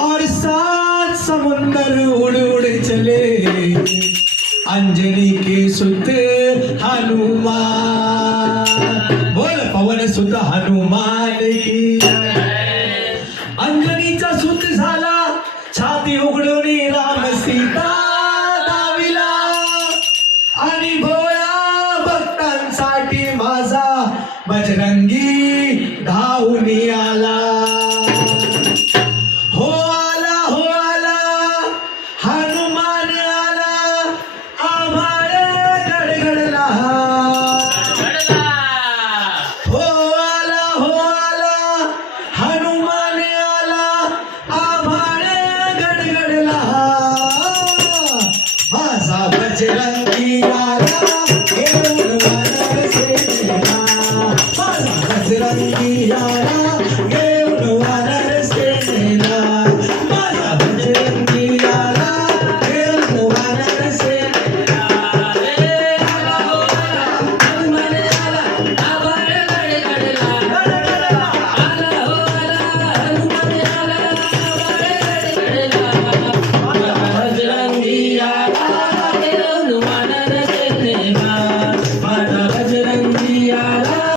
और सात समुंदर उड़ उड़ चले अंजनी के सुत हनुमान। बोल पवन सुत हनुमान की। अंजनीचा सुत झाला छाती उघडून राम सीता दाविला आणि भोळा भक्तांसाठी माझा बजरंगी धावून आला। हो आला हो आला हनुमान आला आभाळ गडगडला। हो आला हनुमान आला आभाळ गडगडला। माझा बजरंग